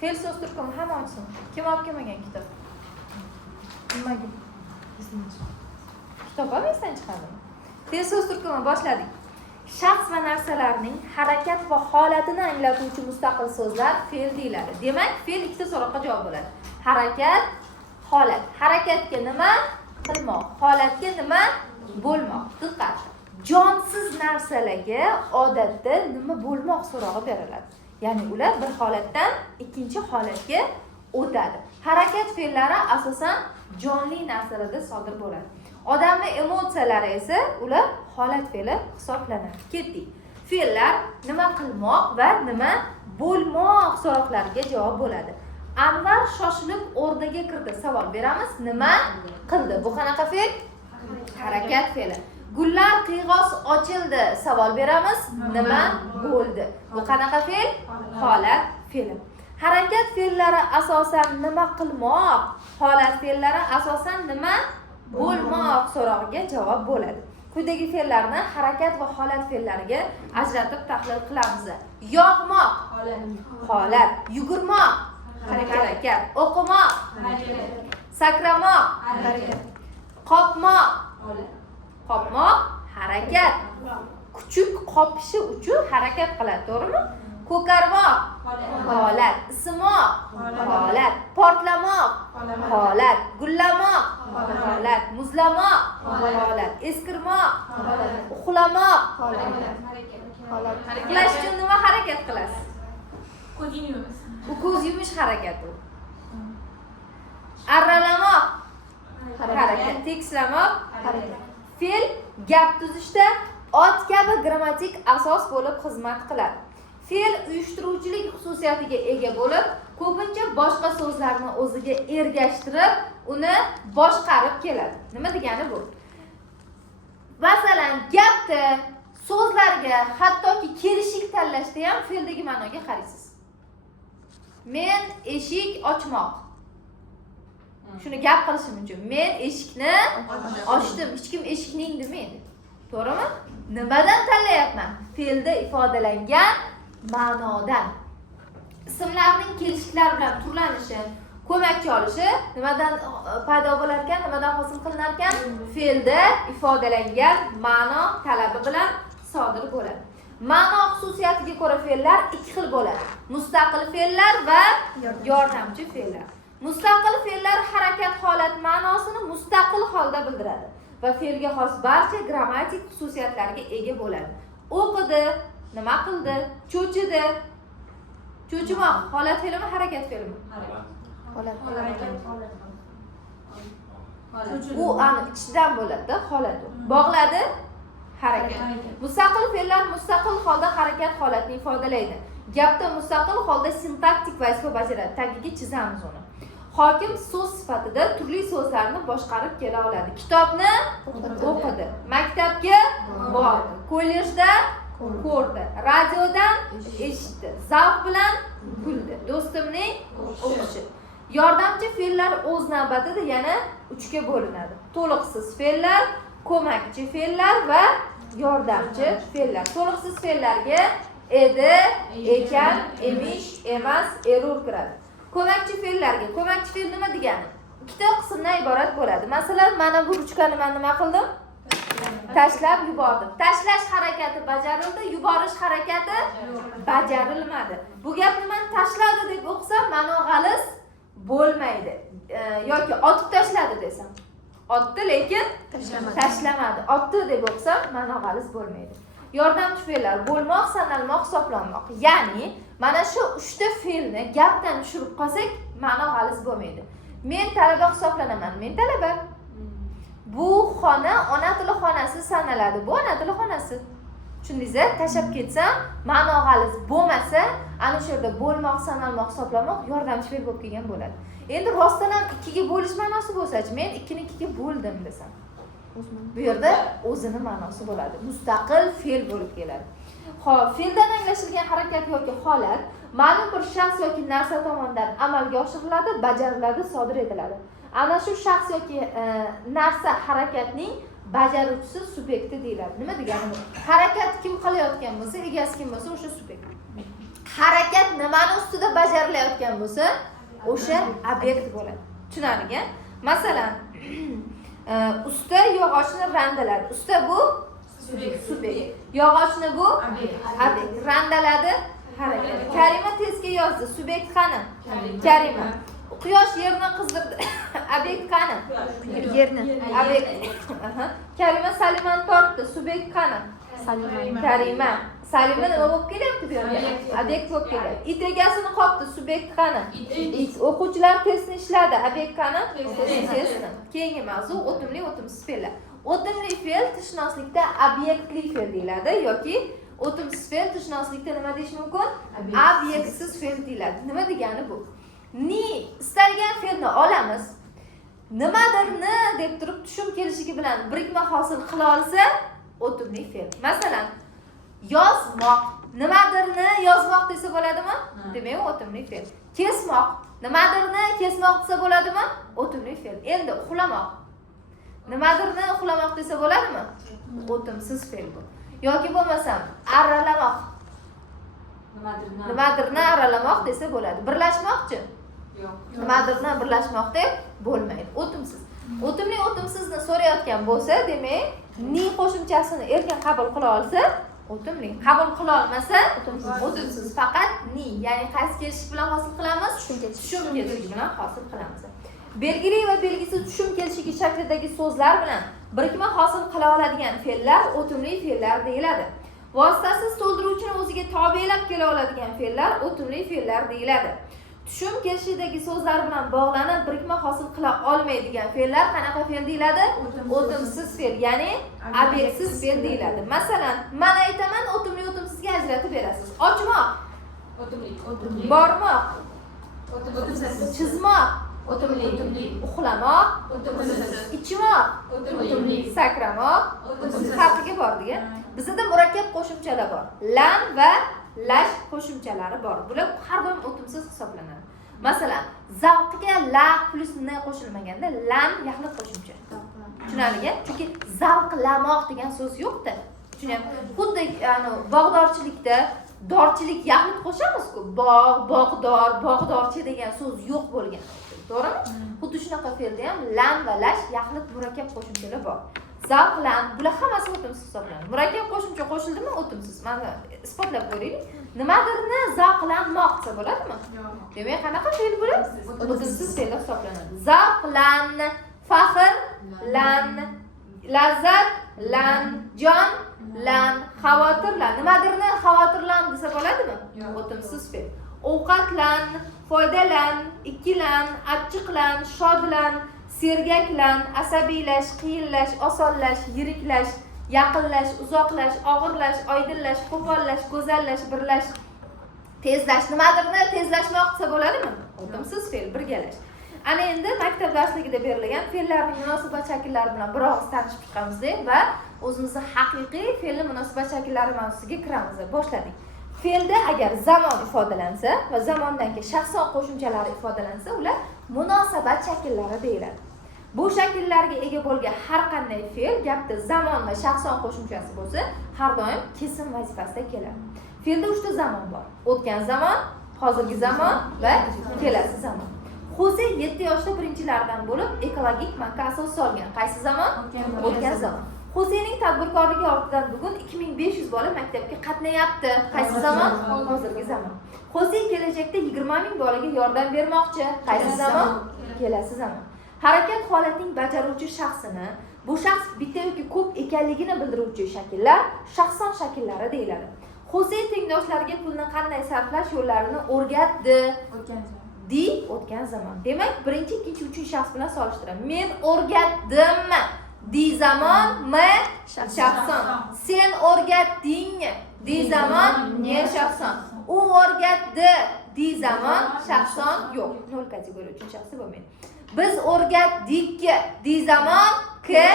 Fe'l so'z turkumi hamma ochsin. Kim olib kelmagan kitob? Nimaga? Kitob ham esdan chiqadimi? Fe'l so'z turkumi boshladik. Shaxs va narsalarning harakat va holatini anglatuvchi mustaqil so'zlar fe'l deyiladi. Demak, fe'l ikkita so'roqqa javob bo'ladi. Harakat, holat. Harakatga nima? Qilmoq. Holatga nima? Bo'lmoq. Diqqat. Jonsiz narsalarga odatda nima bo'lmoq so'rog'i beriladi. Ya'ni ular bir holatdan ikkinchi holatga o'tadi. Harakat fe'llari asosan jonli narsalarda sodir bo'ladi. Odamning emotsiyalari esa ular holat fe'li hisoblanadi. Ketdik. Fe'llar nima qilmoq va nima bo'lmoq so'roqlariga javob bo'ladi. Anvar shoshilib o'rniga kirdi. Savol beramiz. Nima qildi? Bu qanaqa fe'l? Harakat fe'li. Gullar qiyg'os ochildi. Savol beramiz. Nima bo'ldi? Bu qanaqa fe'l? Holat fe'li. Harakat fe'llari asosan nima qilmoq, holat fe'llari asosan nima bo'lmoq so'rog'iga javob bo'ladi. Quyidagi fe'llarni harakat va holat fe'llariga ajratib tahlil qilamiz. Yog'moq, holat. Yugurmoq, harakat. O'qimoq, sakramoq, qopmoq, qopmoq, harakat. Kuchuk qopishi uchun harakat qiladi, to'g'rimi? Ko'karmoq, holat. Isimoq, holat. Portlamoq, holat. Gullamoq, holat. Muzlamoq, holat. Eskirmoq, uxlamoq, holat. Uxlash uchun nima harakat qilasiz? Ko'zni yumamiz. Bu ko'z yumish harakati. Arralamoq, harakat. Tekislamoq, harakat. Fe'l gap tuzishda ot kabi grammatik asos bo'lib xizmat qiladi. Fe'l uyushtiruvchilik xususiyatiga ega bo'lib, ko'pincha boshqa so'zlarni o'ziga ergashtirib, uni boshqarib keladi. Nima degani bu? Masalan, gapda, so'zlarga, hattoki kelishik tanlashda ham fe'ldagi ma'noga qaraysiz. Men eshik ochmoq. Shuni gap qilishim uchun men eshikni ochdim. Hech kim eshikning demaydi. To'g'rimi? Nimadan tanlayapman? Fe'lda ifodalangan ma'nodan. Ismlarning kelishiklar bilan turlanishi, ko'makchi olishi nimadan paydo bo'lar ekan, nimadan hosil qilinar ekan? Fe'lda ifodalangan ma'no talabi bilan sodir bo'ladi. Ma'no xususiyatiga ko'ra fe'llar ikki xil bo'ladi. Mustaqil fe'llar va yordamchi fe'llar. Mustaqil fe'llar harakat holat ma'nosini mustaqil holda bildiradi va fe'lga xos barcha grammatik xususiyatlarga ega bo'ladi. O'qidi, nima qildi? Cho'chidi. Cho'chimoq holat fe'limi, harakat fe'limi? Holat. U ani ichidan bo'ladi-da, holat. Bog'ladi, harakat. Mustaqil fe'llar mustaqil holda harakat holatni ifodalaydi. Gapda mustaqil holda sintaktik vazifa bajaradi. Tagiga chizamiz uni. Hokim so'z sifatida turli so'zlarni boshqarib kela oladi. Kitobni o'qidi, maktabga bordi, kollejda ko'rdi, radiodan eshitdi, zavq bilan kuldi. Do'stimning o'qishi. Yordamchi fe'llar o'z navbatida yana 3 ga bo'linadi. To'liqsiz fe'llar, ko'makchi fe'llar va yordamchi fe'llar. To'liqsiz fe'llarga edi, ekan, emish, emas, erur kiradi. Ko'makchi fe'llarga, ko'makchi fe'l nima degani? Ikkita qismdan iborat bo'ladi. Masalan, mana bu ruchkani men nima qildim? Tashlab yubordim. Tashlash harakati bajarildi, yuborish harakati bajarilmadi. Bu gapni men tashladi deb o'qsam, ma'no g'aliz bo'lmaydi. Yoki otib tashladi desam. Otdi, lekin tashlamadi. Otdi deb o'qsam, ma'no g'aliz bo'lmaydi. Yordamchi fe'llar bo'lmoq, sanalmoq, hisoblanmoq. Ya'ni mana shu 3 ta fe'lni gapdan tushirib qolsak, ma'no g'aliz bo'lmaydi. Men talaba hisoblanaman. Men talaba. Bu xona ona tili xonasi sanaladi. Bu ona tili xonasi. Tushundingizmi? Tashab ketsam, ma'no g'aliz bo'lmasa, ana shu yerda bo'lmoq, sanalmoq, hisoblanmoq yordamchi fe'l bo'lib kelgan bo'ladi. Endi rostdan ham 2 ga bo'lish ma'nosi bo'lsa-chi, men 2 ni 2 ga bo'ldim desam. Bu yerda o'zini ma'nosi bo'ladi. Mustaqil fe'l bo'lib keladi. Xo'p, fe'ldan anglashilgan harakat yoki holat ma'lum bir shaxs yoki narsa tomonidan amalga oshiriladi, bajariladi, sodir etiladi. Ana shu shaxs yoki narsa harakatning bajaruvchisi subyekti deyiladi. Nima degani bu? Harakat kim qilayotgan bo'lsa, egasi kim bo'lsa, o'sha subyekt. harakat nimani ustida bajarilayotgan bo'lsa, o'sha obyekt bo'ladi. Tushunarli? Masalan, usta yog'ochni randaladi. Usta bu subyekt. Yog'ochni bu obyekt. Randaladi harakat. Karima testga yozdi. Subyekt qani? Karima. Quyosh yerni qizdirdi. Obyekt qani? Yerni. Obyekt. Karima Salimani tortdi. Subyekt qani? Karima. Salima nima bo'lib kelyapti bu yerga? Obyekt bo'lib kelyapti. It egasini qopdi. Subyekt qani? It. O'quvchilar testni ishladi. Obyekt qani? Testni. Keyingi mavzu o'timli, o'timsiz fe'llar. O'timli fe'l tishnoslikda obyektli fe'l deyiladi yoki o'timsiz fe'l tishnoslikda nima deyish mumkin? Obyektsiz fe'l deyiladi. Nima degani bu? Ni istalgan fe'lni olamiz. Nimadirni deb turib tushum kelishligi bilan birikma hosil qila olsa, o'timli fe'l. Masalan, yozmoq, nimadirni yozmoq desa bo'ladimi? Demak, o'timli fe'l. Kesmoq, nimadirni kesmoq desa bo'ladimi? O'timli fe'l. Endi uxlamoq, nimadirni uxlamoq desa bo'ladimi? O'timsiz fe'l bu. Yoki bo'lmasam, arralamoq, nimadirni arralamoq desa bo'ladi. Birlashmoqchi? Yo'q. Nimadirni birlashmoq deb bo'lmaydi. O'timsiz. O'timli, o'timsizni so'rayotgan bo'lsa, demak, ni qo'shimchasini erkin qabul qila olsa, o'timli. Qabul qila olmasa, o'timsiz. Faqat ni, ya'ni qaysi kelishish bilan hosil qilamiz? Tushum kelishishi bilan hosil qilamiz. Belgili va belgisiz tushum kelishligi shaklidagi so'zlar bilan birikma hosil qila oladigan fe'llar o'timli fe'llar deyiladi. Vositasiz to'ldiruvchini o'ziga tobelab kela oladigan fe'llar o'timli fe'llar deyiladi. Tushum kelishidagi so'zlar bilan bog'lanib birikma hosil qila olmaydigan fe'llar qanaqa fe'l deyiladi? O'timsiz fe'l, ya'ni obyektsiz fe'l deyiladi. Masalan, men aytaman, o'timli o'timsizga ajratib berasiz. Ochmoq, o'timli. Bormoq, o'timsiz. Chizmoq, o'timli. Uxlamoq, o'timsiz. Ichmoq, o'timli. Sakramoq, o'timsiz. Farqiga bordik-a? Bizda murakkab qo'shimchalar bor. Lan va lash qo'shimchalari bor. Bular har doim o'timsiz hisoblanadi. Masalan, zavqga la plus n qo'shilmaganda lan yaxlit qo'shimcha. Tushunarli? Chunki zavqlamoq degan so'z yo'q-da. Tushunyapsiz? Xuddi bog'dorchilikda dorchilik yaxlit qo'shamiz-ku. Bog', bog'dor, bog'dorchi degan so'z yo'q bo'lgan. To'g'rimi? Xuddi shunaqa fe'lda ham lan va lash yaxlit murakkab qo'shimchalar bor. Zavqlan, bular hammasi o'timsiz hisoblanadi. Murakkab qo'shimcha qo'shildimi o'timsiz. Mana isbotlab ko'raylik. Nimadirni zavqlanmoq desa bo'ladimi? Yo'q. Demak, qanaqa fe'l bo'ladi? O'timsiz fe'l hisoblanadi. Zavqlan, faxr, lan, lazzat, lan, jon, lan, xavotirlan. Nimadirni xavotirlan desa bo'ladimi? O'timsiz fe'l. Ovqatlan, foydalan, ikkilan, achchiqlan, shodlan, sergaklan, asabiylash, qiyinlash, osonlash, yiriklash, yaqinlash, uzoqlash, og'irlash, oydinlash, qo'pollash, go'zallash, birlash, tezlash. Nimadirni tezlashmoq desa bo'ladimi? O'timsiz fe'l, birgalash. Ana endi maktab darsligida berilgan fe'llarning munosabat shakllari bilan biroz tanishib chiqamiz va o'zimizning haqiqiy fe'lni munosabat shakllari mavzusiga kiramiz. Boshladik. Fe'lda agar zamon ifodalansa va zamondan keyin shaxson qo'shimchalari ifodalansa, ular munosabat shakllari deyiladi. Bu shakllarga ega bo'lgan har qanday fe'l gapda zamon va shaxson qo'shimchasi bo'lsa, har doim kesim vazifasida keladi. Fe'lda 3 ta zamon bor. O'tgan zamon, hozirgi zamon va kelasi zamon. Xose 7 yoshda birinchilardan bo'lib ekologik banka asos solgan. Qaysi zamon? O'tgan zamon. Xosening tadbirkorligi ortidan bugun 2500 bola maktabga qatnayapti. Qaysi zamon? Hozirgi zamon. Xose kelajakda 20 ming bolaga yordam bermoqchi. Qaysi zamon? Kelasi zamon. Harakat holatining bajaruvchi shaxsini, bu shaxs bitta yoki ko'p ekanligini bildiruvchi shakllar shaxson shakllari deyiladi. Xose tengdoshlariga pulni qanday sarflash yo'llarini o'rgatdi. O'tgan zamon. Demak, birinchi, ikkinchi, uchinchi shaxs bilan solishtiramiz. Men o'rgatdim. Di zamon me shaxson. Sen o'rgatding. Di zamon ne shaxson. U o'rgatdi. Di zamon shaxson yo'q. Nol kategoriya uchinchi shaxsi bo'lmaydi. Biz o'rgatdik. Di zamon ke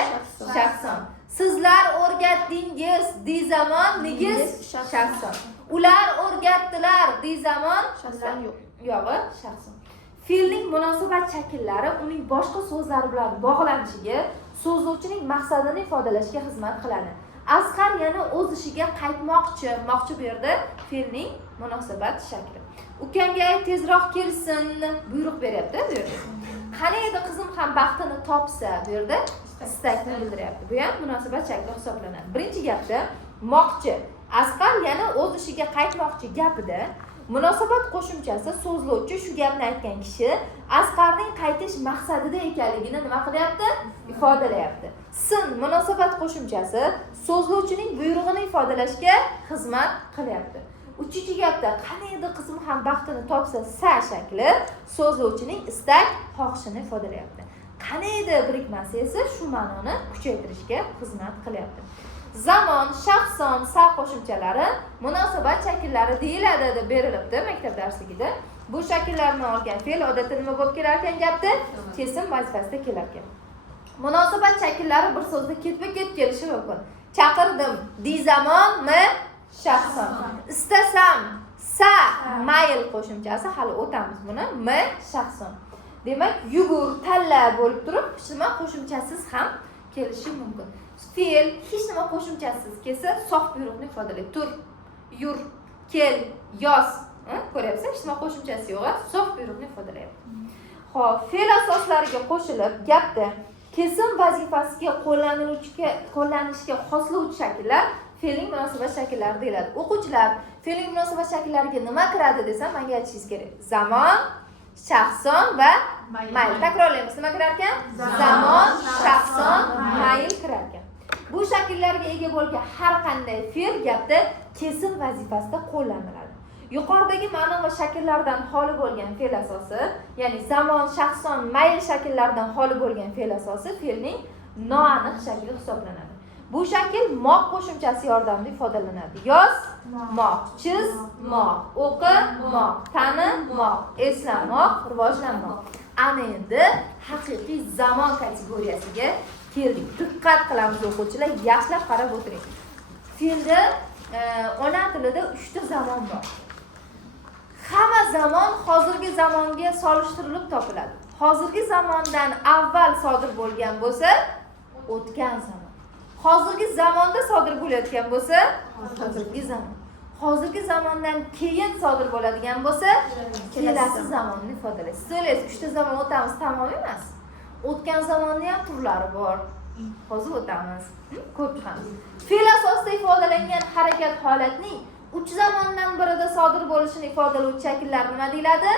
shaxson. Sizlar o'rgatdingiz. Di zamon nigiz shaxson. Ular o'rgatdilar. Di zamon shaxson yo'q. Yo'g'i shaxson. Fe'lning munosabat shakllari uning boshqa so'zlar bilan bog'lanishiga, so'zlovchining maqsadini ifodalashga xizmat qiladi. Asqar yana o'z ishiga qaytmoqchi. Moqchi bu yerda fe'lning munosabat shakli. Ukangga tezroq kelsin buyruq beryapti bu yerda. Qani edi qizim ham baxtini topsa bu yerda istakni bildiryapti. Bu ham munosabat shakli hisoblanadi. Birinchi gapda moqchi. Asqar yana o'z ishiga qaytmoqchi gapida munosabat qo'shimchasi so'zlovchi shu gapni aytgan kishi Asqarning qaytish maqsadida ekanligini nima qilyapti? Ifodalayapti. Sin munosabat qo'shimchasi so'zlovchining buyrug'ini ifodalashga xizmat qilyapti. Uchinchi gapda qani edi qizim ham baxtini topsa sa shakli so'zlovchining istak, xohishini ifodalayapti. Qani edi birikmasi esa shu ma'noni kuchaytirishga xizmat qilyapti. Zamon, shaxson, sa qo'shimchalari munosabat shakllari deyiladi deb berilibdi maktab darsligida. Bu shakllarni olgan fe'l odatda nima bo'lib kelar ekan gapda? Kesim vazifasida kelar ekan. Munosabat shakllari bir so'zda ketma-ket kelishi mumkin. Chaqirdim, di zamonmi? Shaxson. Istasam, sa mayl qo'shimchasi hali o'tamiz buni, mi shaxson. Demak, yugur, talla bo'lib turib, hech nima qo'shimchasiz ham kelishi mumkin. Fe'l hech nima qo'shimchasiz kelsa, sof buyruqni ifodalaydi. Tur, yur, kel, yoz. Ko'ryapsiz, hech nima qo'shimchasi yo'q, sof buyruqni ifodalaydi. Xo'p, fe'l asoslariga qo'shilib, gapda kesim vazifasiga qo'llanishga xoslovchi shakllar fe'lning munosabat shakllari deyiladi. O'quvchilar, fe'lning munosabat shakllariga nima kiradi desam, menga aytishingiz kerak. Zamon, shaxson va mayl. Takrorlaymiz. Nima kirar ekan? Zamon, shaxson, mayl kirar ekan. Bu shakllarga ega bo'lgan har qanday fe'l gapda kesim vazifasida qo'llaniladi. Yuqoridagi ma'no va shakllardan xoli bo'lgan fe'l asosi, ya'ni zamon, shaxson, mayl shakllaridan xoli bo'lgan fe'l asosi fe'lning noaniq shakli hisoblanadi. Bu shakl moq qo'shimchasi yordamida ifodalanadi. Yoz, moq, chiz, moq, o'qi, moq, tani, moq, eslamoq, rivojlanmoq. Ana endi haqiqiy zamon kategoriyasiga keldik. Diqqat qilamiz o'quvchilar, yaxshilab qarab o'tiring. Fe'lda ona tilida 3 ta zamon bor. Hamma zamon hozirgi zamonga solishtirilib topiladi. Hozirgi zamondan avval sodir bo'lgan bo'lsa, o'tgan zamon. Hozirgi zamonda sodir bo'layotgan bo'lsa, hozirgi zamon. Hozirgi zamondan keyin sodir bo'ladigan bo'lsa, kelasi zamonni ifodalaydi. So'laysiz, 3 ta zamon o'tamiz, tamom emas. O'tgan zamonning ham turlari bor. Hozir o'tamiz. Ko'p ham. Fe'l asosida ifodalangan harakat holatning 3 zamondan birida sodir bo'lishini ifodalovchi shakllar nima deyiladi?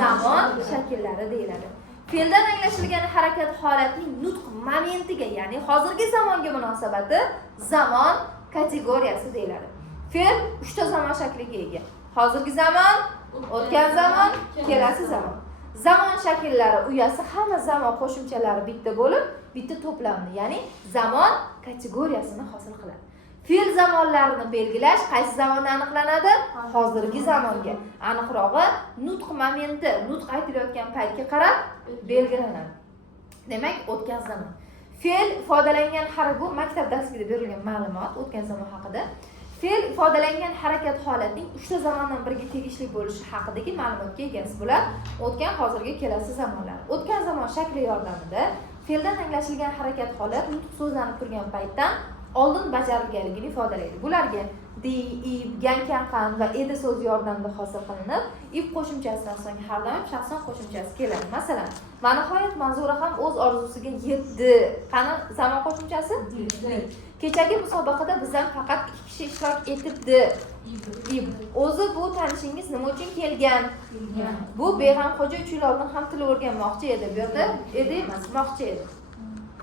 Zamon shakllari deyiladi. Fe'ldan anglashilgan harakat holatining nutq momentiga, ya'ni hozirgi zamonga munosabati zamon kategoriyasi deyiladi. Fe'l 3 ta zamon shakliga ega. Hozirgi zamon, o'tgan zamon, kelasi zamon. Zamon shakllari uyasi hamma zamon qo'shimchalari bitta bo'lib, bitta to'plamni, ya'ni zamon kategoriyasini hosil qiladi. Fe'l zamonlarini belgilash qaysi zamonda aniqlanadi? Hozirgi zamonga. Aniqrog'i, nutq momenti, nutq aytilayotgan paytga qarab belgilanadi. Demak, o'tgan zamon. Fe'l ifodalangan harakat, bu maktab darsligida berilgan ma'lumot o'tgan zamon haqida. Fe'l ifodalangan harakat holatining 3 ta zamondan biriga tegishli bo'lishi haqidagi ma'lumotga egasiz bular o'tgan, hozirgi, kelasi zamonlar. O'tgan zamon shakli yordamida fe'ldan anglashilgan harakat holat nutq so'zlanib turgan paytdan oldin bajarilganligini ifodalaydi. Bularga di, ib, gan-kan va edi so'zi yordamida hosil qilinib, ib qo'shimchasidan so'ng har doim shaxson qo'shimchasi keladi. Masalan, va nihoyat Manzura ham o'z orzusiga yetdi. Qani zamon qo'shimchasi? Kechagi musobaqada bizdan faqat 2 kishi ishtirok etibdi. Ib. O'zi bu tanishingiz nima uchun kelgan? Bu Beg'amxo'ja 3 yil oldin ham til o'rganmoqchi edi. Bu yerda edi emas, moqchi edi.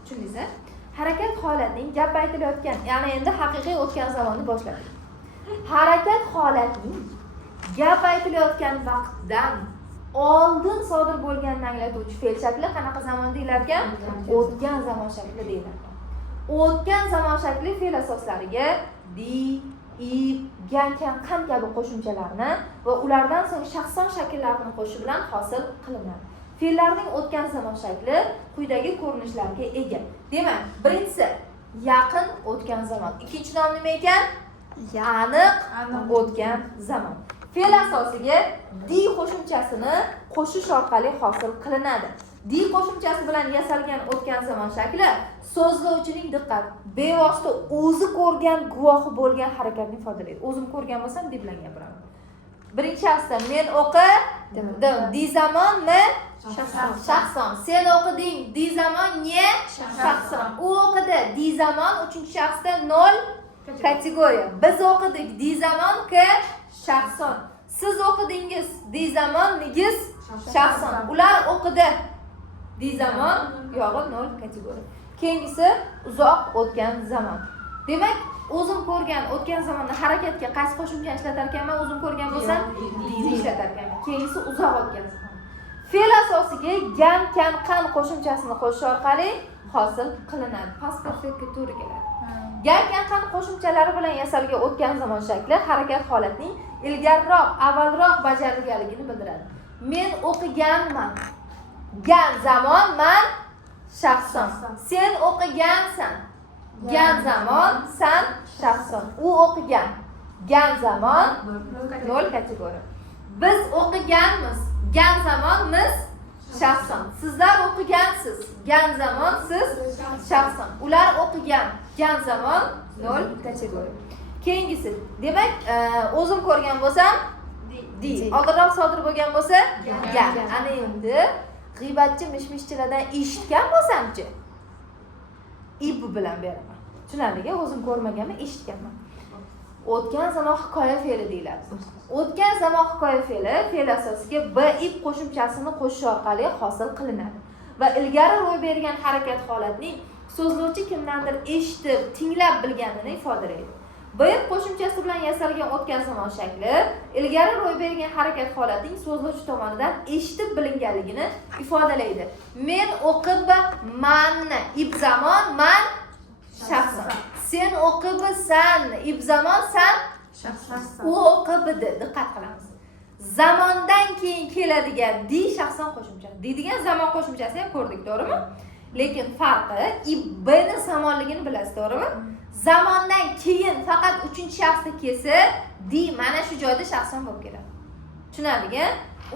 Tushundingizmi? Harakat holatining gap aytilayotgan, ya'ni endi haqiqiy o'tgan zamonni boshladik. Harakat holatining gap aytilayotgan vaqtdan oldin sodir bo'lganini anglatuvchi fe'l shakli qanaqa zamon deyilar ekan? O'tgan zamon shakli deyiladi. O'tgan zamon shakli fe'l asoslariga di, ib, gan-kan kabi qo'shimchalarni va ulardan so'ng shaxson shakllarni qo'shish bilan hosil qilinadi. Fe'llarning o'tgan zamon shakli quyidagi ko'rinishlarga ega. Demak, birinchisi yaqin o'tgan zamon. Ikkinchi nom nima ekan? Aniq o'tgan zamon. Fe'l asosiga di qo'shimchasini qo'shish orqali hosil qilinadi. Di qo'shimchasi bilan yasalgan o'tgan zamon shakli so'zlovchining diqqat, bevosita o'zi ko'rgan, guvohi bo'lgan harakatni ifodalaydi. O'zim ko'rgan bo'lsam di bilan gapiraman. Birinchi shaxsda men o'qidim. Di zamon mi? Shaxson. Sen o'qiding. Di zamon ne? Shaxson. U o'qidi. Di zamon uchinchi shaxsda 0 kategoriya. Biz o'qidik. Di zamon ki shaxson. Siz o'qidingiz. Di zamon nigiz shaxson. Ular o'qidi. Di zamon yog'i 0 kategoriya. Keyingisi uzoq o'tgan zaman. Demak, o'zim ko'rgan o'tgan zamonni harakatga qaysi qo'shimchani ishlatar ekanman? O'zim ko'rgan bo'lsam, di ishlatar ekanman. Keyingisi uzoq o'tgan zaman. Fe'l asosiga gan, kan, qan qo'shimchasini qo'shish orqali hosil qilinadi. Past perfektga to'g'ri keladi. Gan, kan, qan qo'shimchalari bilan yasalgan o'tgan zamon shakli harakat holatining ilgariroq, avvalroq bajarilganligini bildiradi. Men o'qiganman. Gan zamon man shaxson. Sen o'qigansan. Gan zamon san shaxson. U o'qigan. Gan zamon 0 kategoriya. Biz o'qiganmiz. Gan zamonmiz shaxson. Sizlar o'qigansiz. Gan zamon siz shaxson. Ular o'qigan. Gan zamon 0 kategoriya. Keyingisi, demak, o'zim ko'rgan bo'lsam di. Oldinroq sodir bo'lgan bo'lsa gan. Ana endi g'iybatchi mishmishchilardan eshitgan bo'lsamchi ib bilan beraman. Tushunarliga, o'zim ko'rmaganman, eshitganman. O'tgan zamon hikoya fe'li deyiladi. O'tgan zamon hikoya fe'li fe'l asosiga b ib qo'shimchasini qo'shish orqali hosil qilinadi va ilgari ro'y bergan harakat holatining so'zlovchi kimdandir eshitib, tinglab bilganini ifodalaydi. B ib qo'shimchasi bilan yasalgan o'tgan zamon shakli ilgari ro'y bergan harakat holatining so'zlovchi tomonidan eshitib bilinganligini ifodalaydi. Men o'qibman, ib zamon man shaxson. Sen o'qibsan, ib zamon san shaxson. U o'qibdi. Diqqat qilamiz. Zamondan keyin keladigan di shaxson qo'shimchasi. Deydigan zamon qo'shimchasi ham ko'rdik, to'g'rimi? Lekin farqi ibni zamonligini bilasiz, to'g'rimi? Zamondan keyin faqat 3-shaxsda kelsa, di mana shu joyda shaxson bo'lib keladi. Tushunarlimi?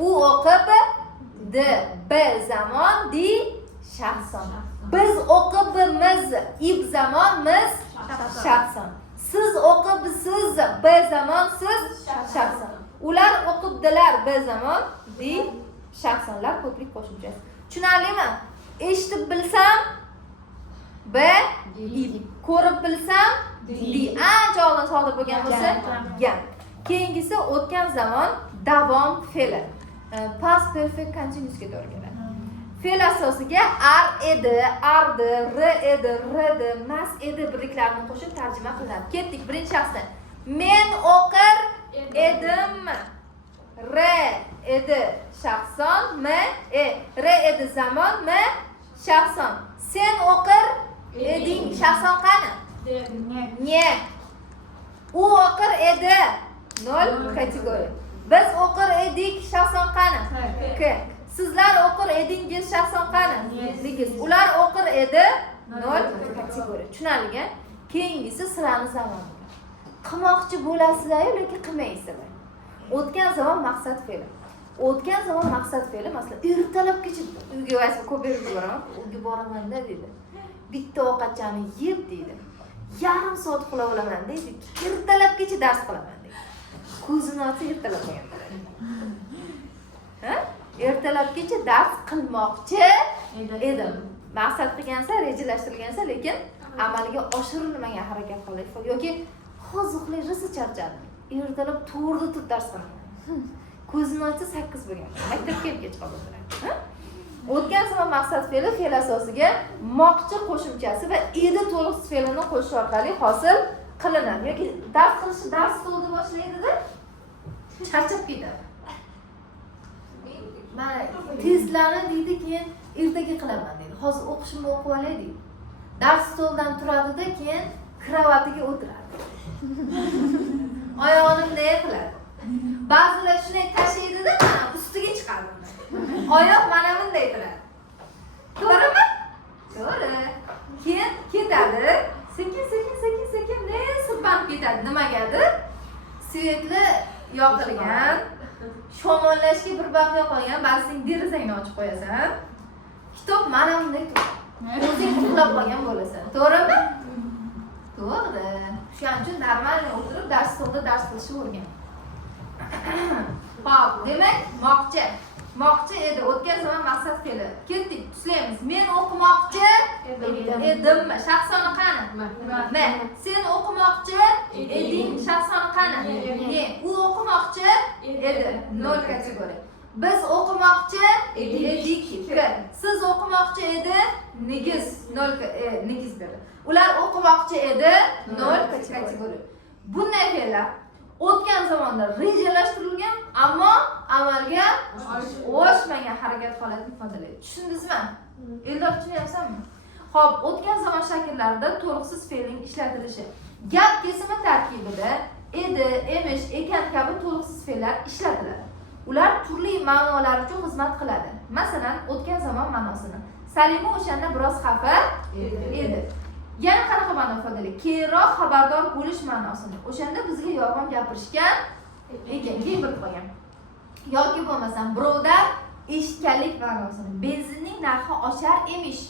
U o'qibdi. B zamon di shaxson. Biz o'qibmiz. Ib zamonmiz shaxson. Siz o'qibsiz. B zamon siz shaxson. Ular o'qibdilar. B zamon di shaxsonlar ko'plik qo'shimchasi. Tushunarlimi? Eshitib bilsam B ib, ko'rib bilsam di. Ancha oldin sodir bo'lgan bo'lsa gan. Keyingisi o'tgan zamon davom fe'li. Past perfect continuousga to'g'ri keladi. Fe'l asosiga ar edi, ardi, r edi, rdi, mas edi birliklarini qo'shib tarjima qilinadi. Ketdik birinchi shaxsda. Men o'qir edim. R edi shaxson, m r edi zamon, m shaxson. Sen o'qir eding shaxson qani? Ne. U o'qir edi 0 kategoriya. Biz o'qir edik shaxson qani? K. Sizlar o'qir edingiz shaxson qani? Nigiz. Ular o'qir edi 0 kategoriya. Tushunarlimi? Keyingisi sirani zamon. Qilmoqchi bo'lasizlar, lekin qilmaysizlar. O'tgan zamon maqsad fe'li. O'tgan zamon maqsad fe'li, masalan, ertalabgacha uyga vaysa ko'p berib yuboraman. Uyga boraman-da dedi. Bitta ovqatchani yeb dedi. Yarim soat uxlab olaman dedi. Ertalabgacha dars qilaman dedi. Ko'zini ochsa ertalab bo'lgan. Ha? Ertalabgacha dars qilmoqchi edim. Maqsad qilgansa, rejalashtirilgansa, lekin amalga oshirilmagan harakat qiladi. Yoki hozir uxlay rosa charchadim. Ertalab 4da turib dars qilaman. Ko'zini ochsa 8 bo'lgan. Maktabga kech qolib o'tiradi. O'tgan zamon maqsad fe'li fe'l asosiga moqchi qo'shimchasi va edi to'liqsiz fe'lini qo'shish orqali hosil qilinadi. Yoki dars qilishni dars stolida boshlaydi-da, charchab ketadi. Mana testlarni deydi, keyin ertaga qilaman deydi. Hozir o'qishimni o'qib olay deydi. Dars stolidan turadi-da, keyin kravatiga o'tiradi. Oyog'ini bunday qiladi. Ba'zilar shunday tashlaydi-da, mana ustiga chiqadi. Oyoq mana bunday turadi. To'g'rimi? To'g'ri. Keyin ketadi. Sekin-sekin sirpanib ketadi. Nimagadir? Svetli yoqilgan. Shamollashga bir vaqt yoqilgan, ba'zing derazangni ochib qo'yasan. Kitob mana bunday turadi. O'zing uxlab qolgan bo'lasan. To'g'rimi? To'g'ri. Shuning uchun normal o'tirib dars stolida dars qilishni o'rgan. Xo'p, demak, moqchi edi. O'tgan zaman maqsad fe'li. Ketdik, tuslaymiz. Men o'qimoqchi edimmi? Shaxs soni qani? Men. Sen o'qimoqchi eding. Shaxs soni qani? Men. U o'qimoqchi edi. 0 kategoriya. Biz o'qimoqchi edik. Siz o'qimoqchi edi. Negiz 0 negiz dedi. Ular o'qimoqchi edi. 0 kategoriya. Bunday fe'llar o'tgan zamonda rejalashtirilgan, ammo amalga oshmagan harakat holatini ifodalaydi. Tushundingizmi? Eldor, tushunyapsanmi? Xo'p, o'tgan zamon shakllarida to'liqsiz fe'lning ishlatilishi. Gap kesimi tarkibida edi, emish, ekan kabi to'liqsiz fe'llar ishlatiladi. Ular turli ma'nolar uchun xizmat qiladi. Masalan, o'tgan zamon ma'nosini. Salima o'shanda biroz xafa edi. Yana qanaqa ma'no ifodalaydi? Keyinroq xabardor bo'lish ma'nosini. O'shanda bizga yolg'on gapirishgan ekan, keyin bilib qolgan. Yoki bo'lmasam birovdan eshitganlik ma'nosini. Benzinning narxi oshar emish.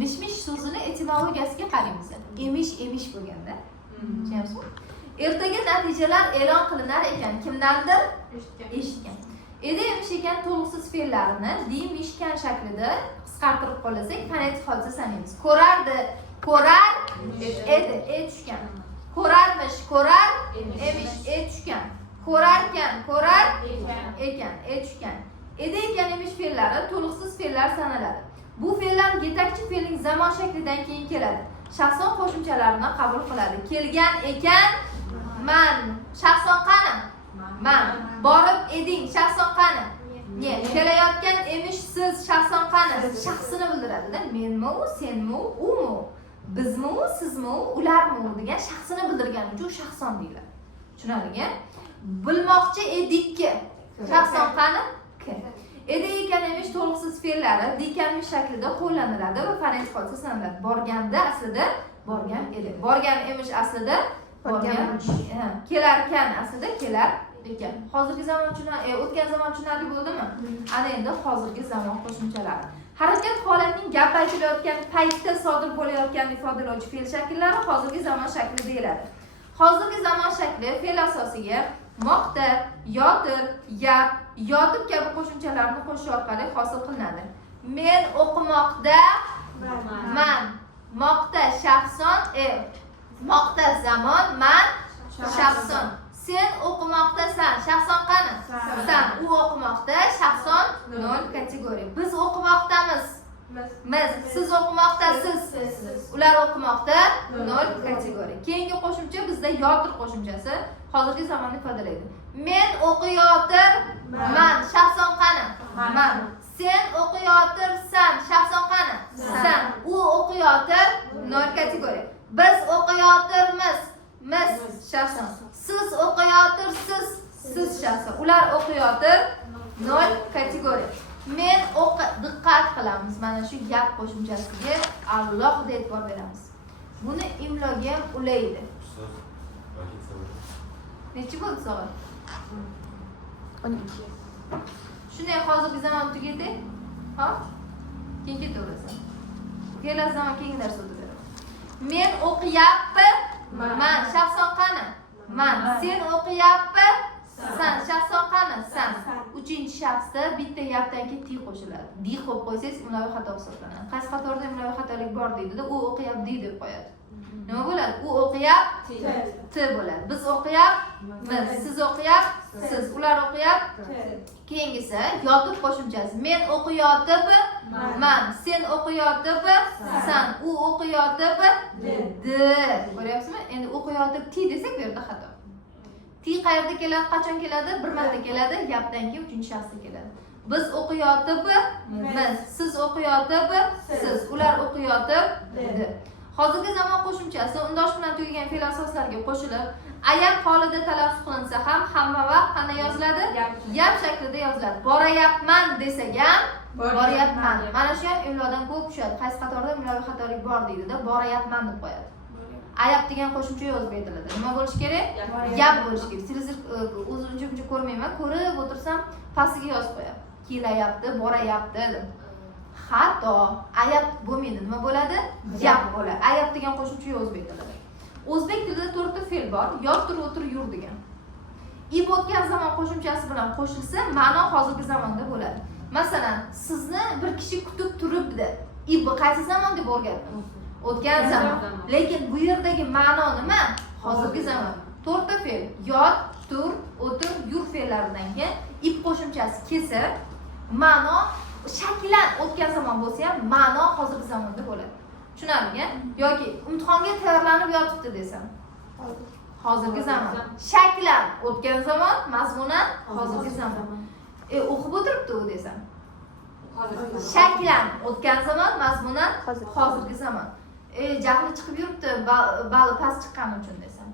Mishmish so'zini etimologiyasiga qaraymiz. Emish bo'lganda. Tushunyapsizmi? Ertaga natijalar e'lon qilinar ekan, kimdandir eshitgan. Edi, emish ekan to'liqsiz fe'llarini demishkan shaklida qisqartirib qolasak, fonetik hodisa sanaymiz. Ko'rardi, ko'rar edi, tushgan. Ko'rarmish, ko'rar emish, tushgan. Ko'rarkan, ko'rar ekan, tushgan. Edi, ekan, emish fe'llari to'liqsiz fe'llar sanaladi. Bu fe'llar yetakchi fe'lning zamon shaklidan keyin keladi. Shaxson qo'shimchalarini qabul qiladi. Kelgan ekan, man. Shaxson qani? Man. Borib eding, shaxson qani? Ne. Kelayotgan emish siz, shaxson qani? Shaxsini bildiradi-da. Menmi u, senmi u, umi? Bizmi u, sizmi u, ularmi degan shaxsini bildirgani uchun shaxson deyiladi. Tushunarlimi? Bilmoqchi edikki. Shaxson qani? K. Edi, ekan, emish to'liqsiz fe'llari dekanmish shaklida qo'llaniladi va fonetik hodisa sanaladi. Borganda aslida borgan edi. Borgan emish aslida borgan. Kelarkan aslida kelar ekan. Hozirgi zamon uchun, o'tgan zamon tushunarli bo'ldimi? Ana endi hozirgi zamon qo'shimchalari. Harakat holatining gap aytilayotgan paytda sodir bo'layotganini ifodalovchi fe'l shakllari hozirgi zamon shakli deyiladi. Hozirgi zamon shakli fe'l asosiga moqta, yotir, yap, yotib kabi qo'shimchalarni qo'shish orqali hosil qilinadi. Men o'qimoqda man. Moqta shaxson, moqta zamon, man shaxson. Sen o'qimoqdasan, shaxson qani? San. U o'qimoqda, shaxson 0 kategoriya. Biz o'qimoqdamiz. Biz. Siz o'qimoqdasiz. Ular o'qimoqda 0 kategoriya. Keyingi qo'shimcha bizda yotir qo'shimchasi hozirgi zamonni ifodalaydi. Men o'qiyotirman, shaxson qani? Man. Sen o'qiyotirsan, shaxson qani? San. U o'qiyotir 0 kategoriya. Biz o'qiyotirmiz. Biz shaxson. Siz o'qiyotirsiz, siz shaxson. Ular o'qiyotir 0 kategoriya. Men diqqat qilamiz. Mana shu gap qo'shimchasiga alohida e'tibor beramiz. Buni imloga ham ulaydi. Necha bo'ldi soat? 12. Shunday hozirgi zamon tugadi. Ha? Keyin ketaverasiz. Kelar zaman keyin dars o'tiraman. Men o'qiyapman, shaxson qani? Man. Sen o'qiyapsan, shaxson qani? San. Uchinchi shaxsda bitta yapdan keyin ti qo'shiladi. Di qo'yib qo'ysangiz imloviy xato hisoblanadi. Qaysi qatorda imloviy xatolik bor deydi-da, u o'qiyapti deb qo'yadi. Nima bo'ladi? U o'qiyapti bo'ladi. Biz o'qiyapmiz, siz o'qiyapsiz, ular o'qiyapti. Keyingisi yotib qo'shimchasi. Men o'qiyotibman, sen o'qiyotibsan, u o'qiyotibdi. Ko'ryapsizmi? Endi o'qiyotibti desak bu yerda xato. Ti qayerda keladi, qachon keladi? Bir marta keladi, gapdan keyin uchinchi shaxsda keladi. Biz o'qiyotibmiz, siz o'qiyotibsiz, ular o'qiyotibdi. Hozirgi zamon qo'shimchasi undosh bilan tugagan fe'l asoslariga qo'shilib, ayab holida talaffuz qilinsa ham hamma vaqt qanday yoziladi? Yap shaklida yoziladi. Borayapman desak ham boryapman. Mana shu ham imlodan ko'p tushadi. Qaysi qatorda imloviy xatolik bor deydi-da, borayapman deb qo'yadi. ayab degan qo'shimcha yozib beriladi. Nima bo'lishi kerak? Gap bo'lishi kerak. Televizor o'zi uncha ko'rmayman, ko'rib o'tirsam pastiga yozib qo'yapti. Kelayapti, borayapti deb. Xato. Ayab bo'lmaydi. Nima bo'ladi? Gap bo'ladi. Ayab degan qo'shimcha yozib beriladi. O'zbek tilida 4 ta fe'l bor. Yot, tur, o'tir, yur degan. Ib o'tgan zaman qo'shimchasi bilan qo'shilsa, ma'no hozirgi zamonda bo'ladi. Masalan, sizni bir kishi kutib turibdi. Ib qaysi zaman deb o'rgatdim? O'tgan zaman. Lekin bu yerdagi ma'no nima? Hozirgi zaman. 4 ta fe'l: yot, tur, o'tir, yur fe'llaridan keyin ib qo'shimchasi kelsa, ma'no shaklan o'tgan zaman bo'lsa ham ma'no hozirgi zamonda bo'ladi. Tushunarlimi? Yoki imtihonga tayyorlanib yotibdi desam, hozirgi zaman. Shaklan o'tgan zaman, mazmunan hozirgi zaman. O'qib o'tiribdi u desam, shaklan o'tgan zaman, mazmunan hozirgi zaman. Jahli chiqib yuribdi, bali past chiqqani uchun desam,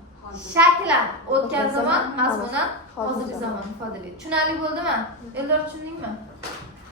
shaklan o'tgan zaman, mazmunan hozirgi zaman ifodalaydi. Tushunarli bo'ldimi? Eldor, tushundingmi?